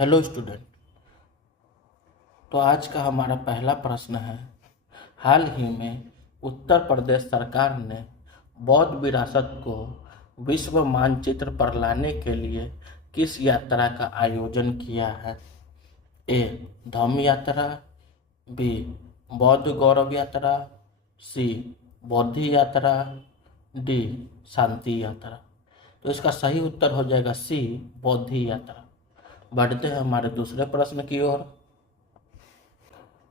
Hello student. तो आज का हमारा पहला प्रश्न है, हाल ही में उत्तर प्रदेश सरकार ने बौद्ध विरासत को विश्व मानचित्र पर लाने के लिए किस यात्रा का आयोजन किया है? ए. धम्म यात्रा, बी. बौद्ध गौरव यात्रा, सी. बौद्धि यात्रा, डी. शांति यात्रा। तो इसका सही उत्तर हो जाएगा सी. बौद्धि यात्रा। बढ़ते हैं हमारे दूसरे प्रश्न की ओर।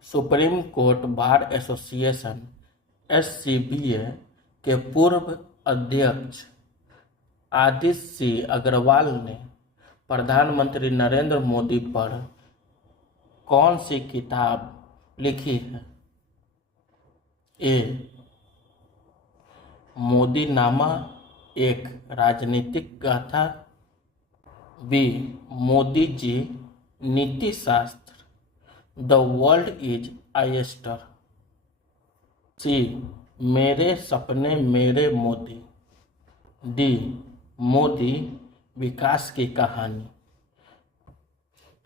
Supreme Court Bar Association (SCBA) के पूर्व अध्यक्ष आदित्य सिंह अग्रवाल ने प्रधानमंत्री नरेंद्र मोदी पर कौन सी किताब लिखी है? ए. मोदीनामा, एक राजनीतिक गाथा, बी. मोदी जी नीति शास्त्र, द वर्ल्ड इज ऑयस्टर, सी. मेरे सपने मेरे मोदी, डी. मोदी विकास की कहानी।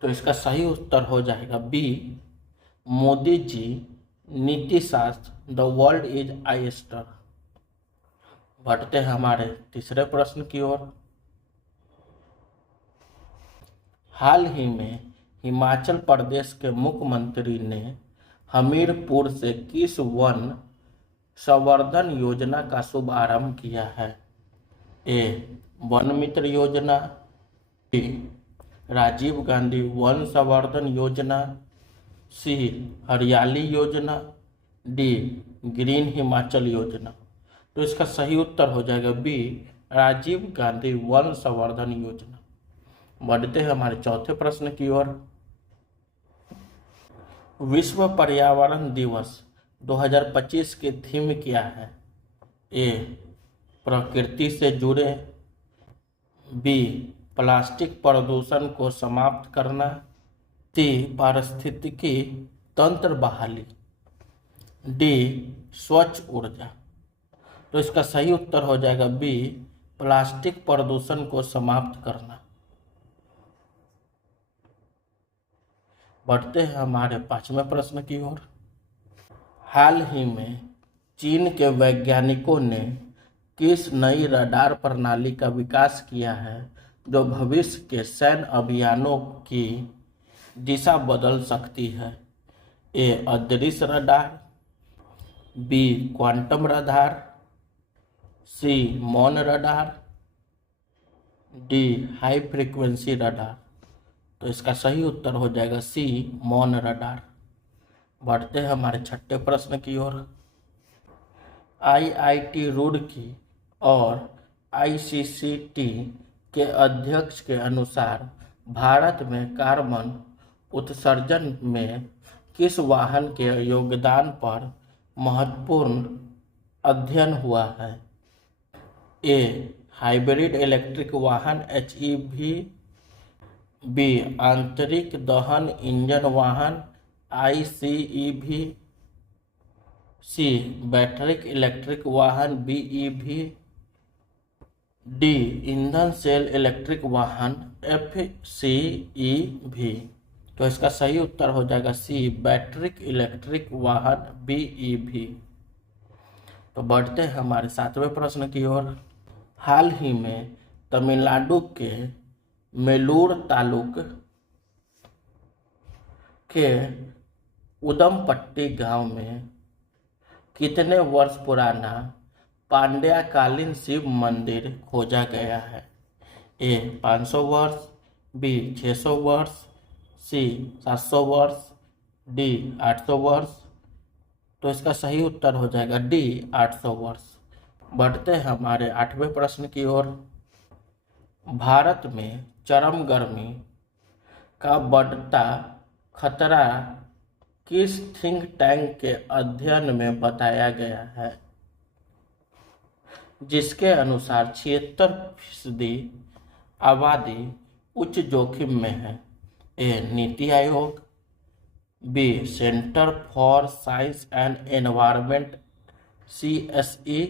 तो इसका सही उत्तर हो जाएगा बी. मोदी जी नीति शास्त्र, द वर्ल्ड इज ऑयस्टर। बढ़ते हैं हमारे तीसरे प्रश्न की ओर। हाल ही में हिमाचल प्रदेश के मुख्यमंत्री ने हमीरपुर से किस वन संवर्धन योजना का शुभारंभ किया है? ए. वन मित्र योजना, बी. राजीव गांधी वन संवर्धन योजना, सी. हरियाली योजना, डी. ग्रीन हिमाचल योजना। तो इसका सही उत्तर हो जाएगा बी. राजीव गांधी वन संवर्धन योजना। बढ़ते हैं हमारे चौथे प्रश्न की ओर। विश्व पर्यावरण दिवस 2025 की थीम क्या है? ए. प्रकृति से जुड़े, बी. प्लास्टिक प्रदूषण को समाप्त करना, सी. पारिस्थितिकी तंत्र बहाली, डी. स्वच्छ ऊर्जा। तो इसका सही उत्तर हो जाएगा बी. प्लास्टिक प्रदूषण को समाप्त करना। बढ़ते हैं हमारे पांचवें प्रश्न की ओर। हाल ही में चीन के वैज्ञानिकों ने किस नई रडार प्रणाली का विकास किया है जो भविष्य के सैन्य अभियानों की दिशा बदल सकती है? ए. अदृश्य रडार, बी. क्वांटम रडार, सी. मौन radar, D. High frequency radar. तो इसका सही उत्तर हो जाएगा सी. मौन रडार। बढ़ते हैं हमारे छठे प्रश्न की ओर। IIT रुड़की और ICCT के अध्यक्ष के अनुसार भारत में कार्बन उत्सर्जन में किस वाहन के योगदान पर महत्वपूर्ण अध्ययन हुआ है? ए. हाइब्रिड इलेक्ट्रिक वाहन HEV, बी. आंतरिक दहन इंजन वाहन ICEV, सी. बैटरी इलेक्ट्रिक वाहन BEV, डी. ईंधन सेल इलेक्ट्रिक वाहन FCEV। तो इसका सही उत्तर हो जाएगा सी. बैटरी इलेक्ट्रिक वाहन BEV। तो बढ़ते हैं हमारे सातवें प्रश्न की ओर। हाल ही में तमिलनाडु के मेलूर तालुक के उदमपट्टी गांव में कितने वर्ष पुराना पांड्याकालीन शिव मंदिर खोजा गया है? ए. 500 वर्ष, बी. 600 वर्ष, सी. 700 वर्ष, डी. 800 वर्ष। तो इसका सही उत्तर हो जाएगा डी. 800 वर्ष। बढ़ते हैं हमारे आठवें प्रश्न की ओर। भारत में चरम गर्मी का बढ़ता खतरा किस थिंक टैंक के अध्ययन में बताया गया है जिसके अनुसार 76% आबादी उच्च जोखिम में है? A. NITI Aayog, B. Centre for Science and Environment CSE,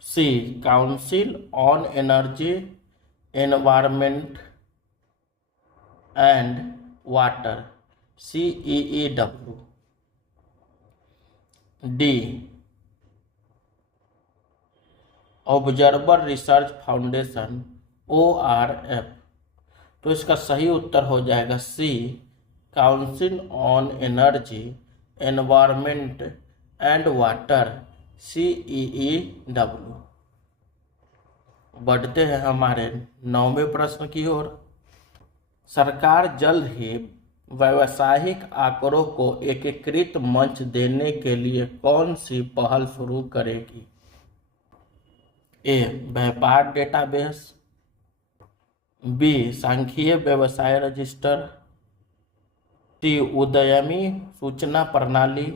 C. Council on Energy Environment and Water CEEW। D Observer Research Foundation ORF। तो इसका सही उत्तर हो जाएगा C Council on Energy Environment and Water CEEW। बढ़ते हैं हमारे 9वें प्रश्न की ओर। सरकार जल्द ही व्यावसायिक आंकड़ों को एकीकृत मंच देने के लिए कौन सी पहल शुरू करेगी? ए व्यापार डेटाबेस, बी सांख्यिकीय व्यवसाय रजिस्टर, सी उद्यमी सूचना प्रणाली,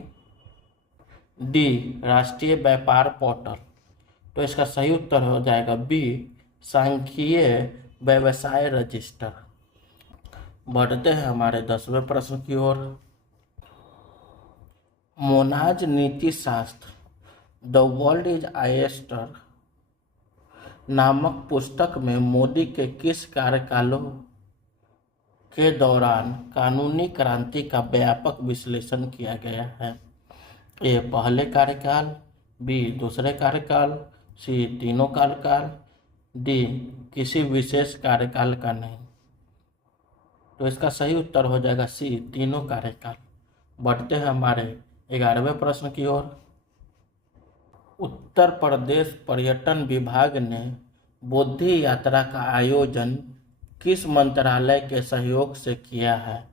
डी राष्ट्रीय व्यापार पोर्टल। तो इसका सही उत्तर हो जाएगा बी सांख्यिकीय व्यवसाय रजिस्टर। बढ़ते हैं हमारे 10वें प्रश्न की ओर। मोनाज नीति शास्त्र द वर्ल्ड इज आयस्टर नामक पुस्तक में मोदी के किस कार्यकालों के दौरान कानूनी क्रांति का व्यापक विश्लेषण किया गया है? ए पहले कार्यकाल, बी दूसरे कार्यकाल, सी तीनों कार्यकाल, डी किसी विशेष कार्यकाल का नहीं। तो इसका सही उत्तर हो जाएगा सी तीनों कार्यकाल। बढ़ते हैं हमारे 11वें प्रश्न की ओर। उत्तर प्रदेश पर्यटन विभाग ने बोधि यात्रा का आयोजन किस मंत्रालय के सहयोग से किया है?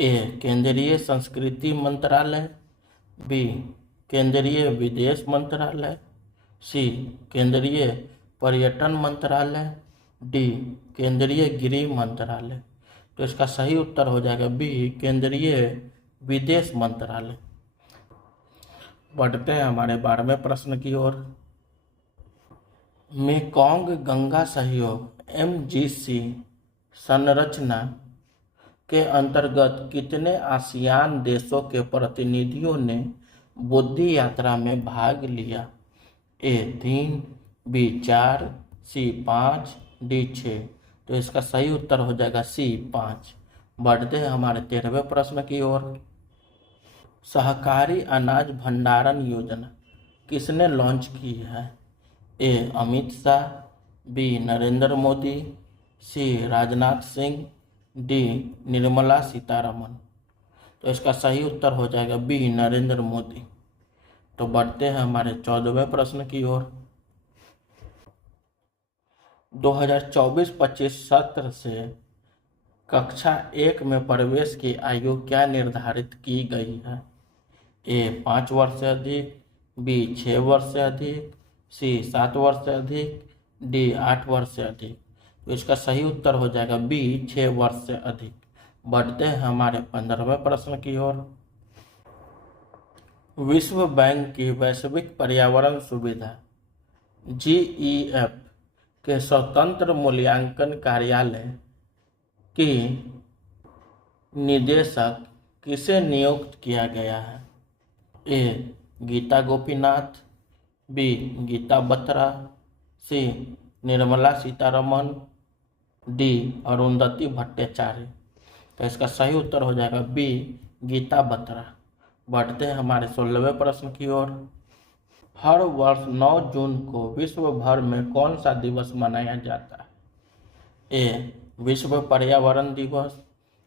ए केंद्रीय संस्कृति मंत्रालय, बी केंद्रीय विदेश मंत्रालय, सी केंद्रीय पर्यटन मंत्रालय, डी केंद्रीय गृह मंत्रालय। तो इसका सही उत्तर हो जाएगा बी केंद्रीय विदेश मंत्रालय। बढ़ते हैं हमारे 12वें प्रश्न की ओर। मेकोंग गंगा सहयोग MGC संरचना के अंतर्गत कितने आसियान देशों के प्रतिनिधियों ने बोधि यात्रा में भाग लिया? ए 3, बी 4, सी 5, डी 6। तो इसका सही उत्तर हो जाएगा सी 5। बढ़ते हैं हमारे 13वें प्रश्न की ओर। सहकारी अनाज भंडारण योजना किसने लॉन्च की है? ए अमित शाह, बी नरेंद्र मोदी, सी राजनाथ सिंह, डी निर्मला सीतारमन। तो इसका सही उत्तर हो जाएगा बी नरेंद्र मोदी। तो बढ़ते हैं हमारे 14वें प्रश्न की ओर। 2024-25 सत्र से कक्षा 1 में प्रवेश की आयु क्या निर्धारित की गई है? ए 5 वर्ष से अधिक, बी 6 वर्ष से अधिक, सी 7 वर्ष से अधिक, डी 8 वर्ष से अधिक। तो इसका सही उत्तर हो जाएगा बी 6 वर्ष से अधिक। बढ़ते हैं हमारे 15वें प्रश्न की ओर। विश्व बैंक की वैश्विक पर्यावरण सुविधा GEF के स्वतंत्र मूल्यांकन कार्यालय की निदेशक किसे नियुक्त किया गया है? ए गीता गोपीनाथ, बी गीता बत्रा, सी निर्मला सीतारमन, डी अरुंधति भट्टाचार्य। तो इसका सही उत्तर हो जाएगा बी गीता बत्रा। बढ़ते हैं हमारे 16वें प्रश्न की ओर। हर वर्ष 9 जून को विश्व भर में कौन सा दिवस मनाया जाता है? ए विश्व पर्यावरण दिवस,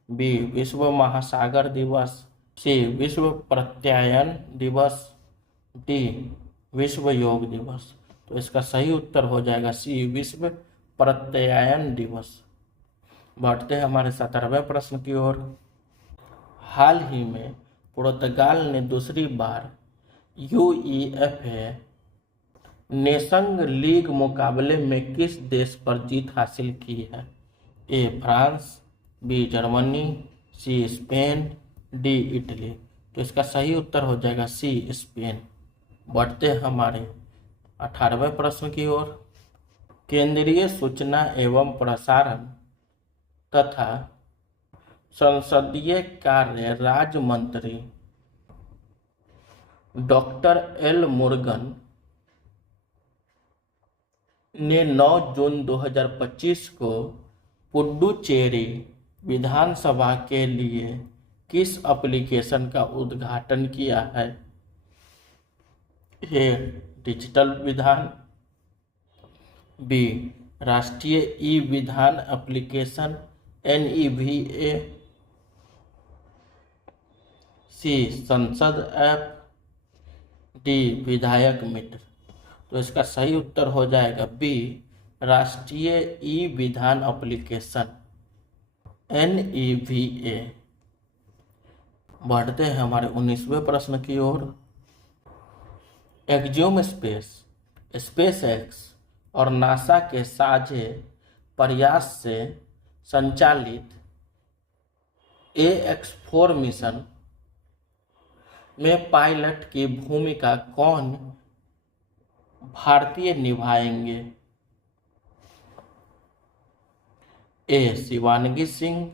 बी विश्व महासागर दिवस, सी विश्व प्रत्यायन दिवस, डी विश्व योग दिवस। तो इसका सही उत्तर हो जाएगा सी विश्व प्रत्यायन दिवस। बढ़ते हैं हमारे 17वें प्रश्न की ओर। हाल ही में पुर्तगाल ने दूसरी बार UEFA नेशंस लीग मुकाबले में किस देश पर जीत हासिल की है? A France, B Germany, C Spain, D Italy. तो इसका सही उत्तर हो जाएगा सी स्पेन। बढ़ते हैं हमारे 18वें प्रश्न की ओर। केंद्रीय सूचना एवं प्रसारण तथा संसदीय कार्य राज्य मंत्री डॉक्टर एल मुरुगन ने 9 जून 2025 को पुडुचेरी विधानसभा के लिए किस एप्लीकेशन का उद्घाटन किया है? ए. डिजिटल विधान, बी. राष्ट्रीय ई विधान एप्लीकेशन NEVA, सी. संसद ऐप, डी. विधायक मित्र। तो इसका सही उत्तर हो जाएगा बी. राष्ट्रीय ई विधान एप्लीकेशन NEVA। बढ़ते हैं हमारे 19वें प्रश्न की ओर। एक्जियोम स्पेस, SpaceX और नासा के साझे प्रयास से संचालित AX-4 मिशन में पायलट की भूमिका कौन भारतीय निभाएंगे? ए. शिवांगी सिंह,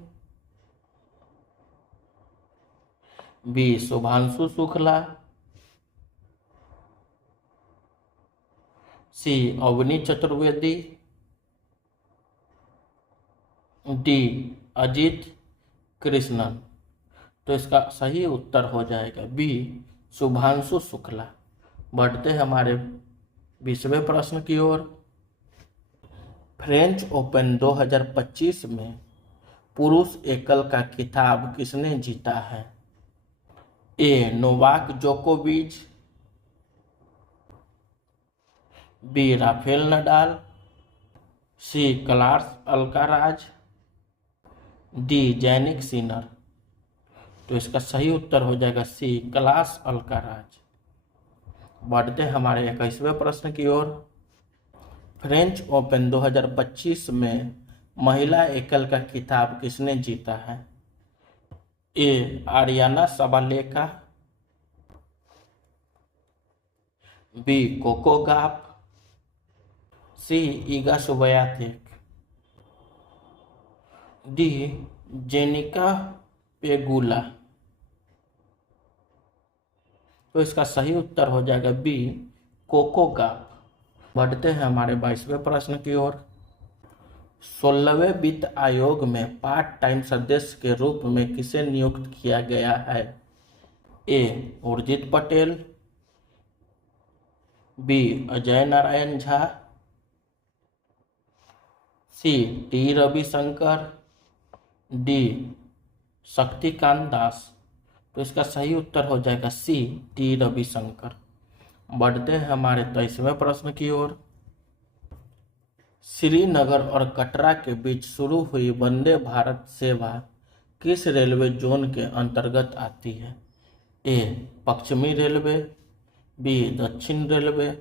बी. शुभांशु शुक्ला, सी. अवनी चतुर्वेदी, डी. अजीत कृष्णन। तो इसका सही उत्तर हो जाएगा बी. शुभांशु शुक्ला। बढ़ते हैं हमारे 20वें प्रश्न की ओर। फ्रेंच ओपन 2025 में पुरुष एकल का खिताब किसने जीता है? ए. नोवाक जोकोविच, B. Rafael Nadal, C. Carlos Alcaraz, D. Jannik Sinner. तो इसका सही उत्तर हो जाएगा सी. Carlos Alcaraz. बढ़ते हैं हमारे 21वें प्रश्न की ओर। फ्रेंच ओपन 2025 में महिला एकल का खिताब किसने जीता है? A. Aryna Sabalenka, B. Coco Gauff, C. Iga Swiatek, D. Jessica Pegula. तो इसका सही उत्तर हो जाएगा बी. Coco Gauff. बढ़ते हैं हमारे 22वें प्रश्न की ओर। 16वें वित्त आयोग में पार्ट टाइम सदस्य के रूप में किसे नियुक्त किया गया है? ए. उर्जित पटेल, बी. अजय नारायण झा, सी. टी. रविशंकर, डी. शक्तिकांत दास। तो इसका सही उत्तर हो जाएगा सी. टी. रविशंकर। बढ़ते हैं हमारे 23वें प्रश्न की ओर। श्रीनगर और कटरा के बीच शुरू हुई वंदे भारत सेवा किस रेलवे जोन के अंतर्गत आती है? ए. पश्चिमी रेलवे, बी. दक्षिण रेलवे,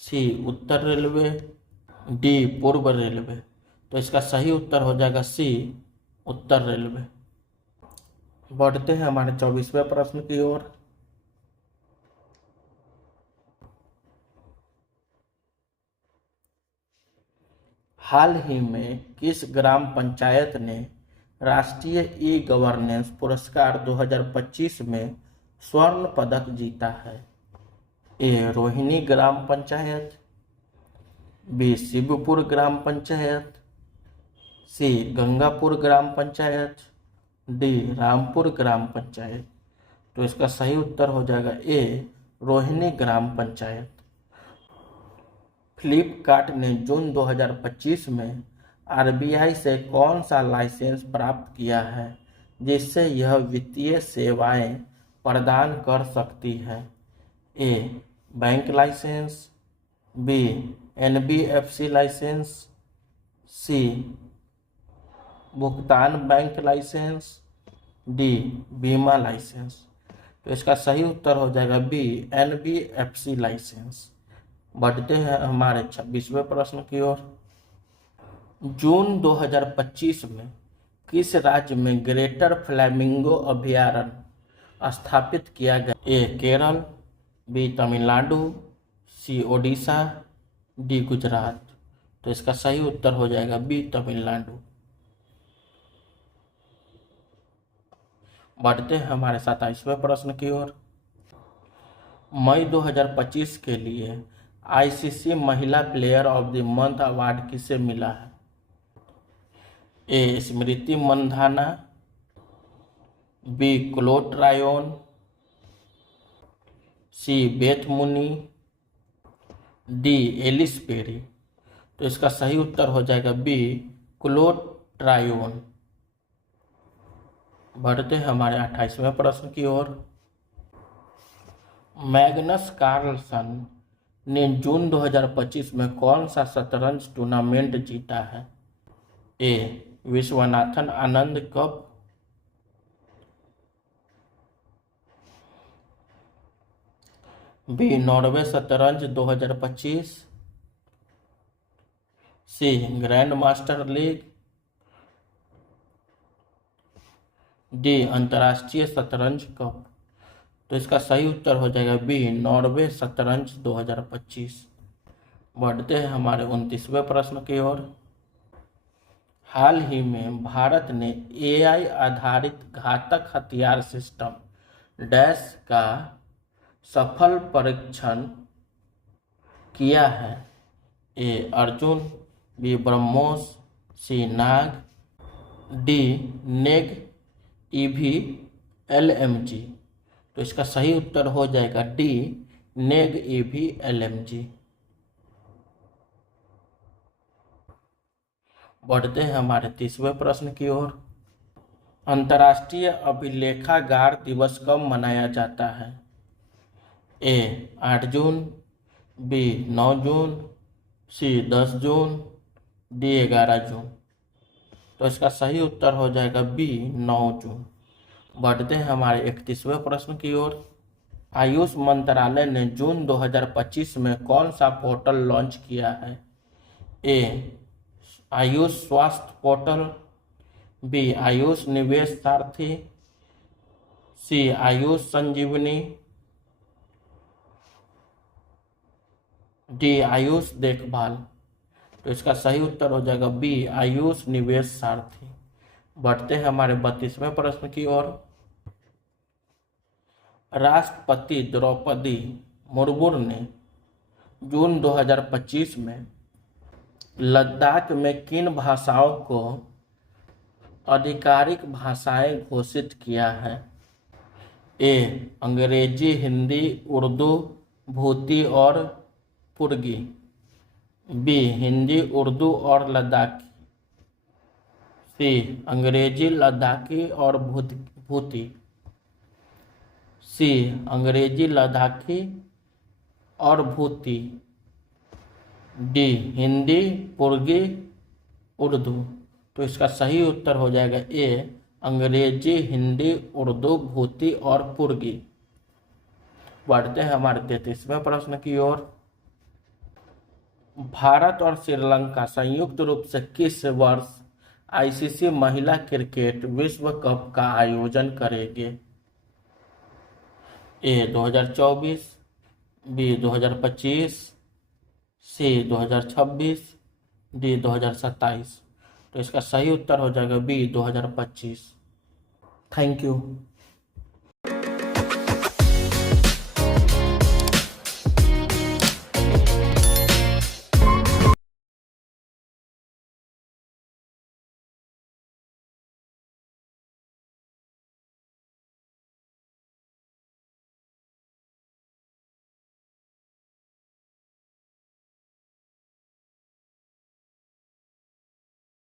सी. उत्तर रेलवे, डी. पूर्व रेलवे। तो इसका सही उत्तर हो जाएगा सी. उत्तर रेलवे। बढ़ते हैं हमारे 24वें प्रश्न की ओर। हाल ही में किस ग्राम पंचायत ने राष्ट्रीय ई गवर्नेंस पुरस्कार 2025 में स्वर्ण पदक जीता है? ए. रोहिणी ग्राम पंचायत, बी. शिवपुर ग्राम पंचायत, सी. गंगापुर ग्राम पंचायत, डी. रामपुर ग्राम पंचायत। तो इसका सही उत्तर हो जाएगा ए. रोहिणी ग्राम पंचायत। फ्लिपकार्ट ने जून 2025 में RBI से कौन सा लाइसेंस प्राप्त किया है जिससे यह वित्तीय सेवाएं प्रदान कर सकती है? A. Bank licence, B. NBFC licence, C. भुगतान बैंक लाइसेंस, डी. बीमा लाइसेंस। तो इसका सही उत्तर हो जाएगा बी. NBFC licence. बढ़ते हैं हमारे 26वें प्रश्न की ओर। जून 2025 में किस राज्य में ग्रेटर फ्लैमिंगो अभयारण्य स्थापित किया गया? ए. केरल, बी. तमिलनाडु, सी. ओडिशा, डी. गुजरात। तो इसका सही उत्तर हो जाएगा बी. तमिलनाडु। बढ़ते हैं हमारे 27वें प्रश्न की ओर। मई 2025 के लिए ICC महिला player of the month award किसे मिला है? ए स्मृति मंधाना, बी क्लोड Tryon, C Beth Mooney, D Ellyse Perry. तो इसका सही उत्तर हो जाएगा बी क्लोड ट्रायोन। बढ़ते हैं हमारे 28वें प्रश्न की ओर। मैग्नस कार्लसन ने जून 2025 में कौन सा शतरंज टूर्नामेंट जीता है? ए Viswanathan Anand cup, B Norway शतरंज 2025, सी ग्रैंड मास्टर लीग, डी अंतर्राष्ट्रीय शतरंज कप। तो इसका सही उत्तर हो जाएगा बी नॉर्वे शतरंज 2025। बढ़ते हैं हमारे 29वें प्रश्न की ओर। हाल ही में भारत ने एआई आधारित घातक हथियार सिस्टम डैश का सफल परीक्षण किया है? ए अर्जुन, बी ब्रह्मोस, सी नाग, डी नेग ईवी LMG। तो इसका सही उत्तर हो जाएगा डी नेग ईवी LMG। बढ़ते हैं हमारे 30वें प्रश्न की ओर। अंतर्राष्ट्रीय अभिलेखागार दिवस कब मनाया जाता है? ए 8 जून, बी 9 जून, सी 10 जून, डी 11 जून। तो इसका सही उत्तर हो जाएगा बी 9 जून। बढ़ते हैं हमारे 31वें प्रश्न की ओर। आयुष मंत्रालय ने जून 2025 में कौन सा पोर्टल लॉन्च किया है? ए आयुष स्वास्थ्य पोर्टल, बी आयुष निवेश सारथी, सी आयुष संजीवनी, डी आयुष देखभाल। तो इसका सही उत्तर हो जाएगा बी आयुष निवेश सारथी। बढ़ते हैं हमारे 32वें प्रश्न की ओर। राष्ट्रपति द्रौपदी मुर्मू ने जून 2025 में लद्दाख में किन भाषाओं को आधिकारिक भाषाएं घोषित किया है? ए अंग्रेजी, हिंदी, उर्दू, भूती और पुर्गी, बी हिंदी, उर्दू और लद्दाखी, सी अंग्रेजी, लद्दाखी और भूती, सी अंग्रेजी, लद्दाखी और भूती, डी हिंदी, पुर्गी, उर्दू। तो इसका सही उत्तर हो जाएगा ए अंग्रेजी, हिंदी, उर्दू, भूती और पुर्गी। बढ़ते हैं हमारे 33वें प्रश्न की ओर। भारत और श्रीलंका संयुक्त रूप से किस वर्ष ICC महिला क्रिकेट विश्व कप का आयोजन करेंगे? ए 2024, बी 2025, सी 2026, डी 2027। तो इसका सही उत्तर हो जाएगा बी 2025। Thank you.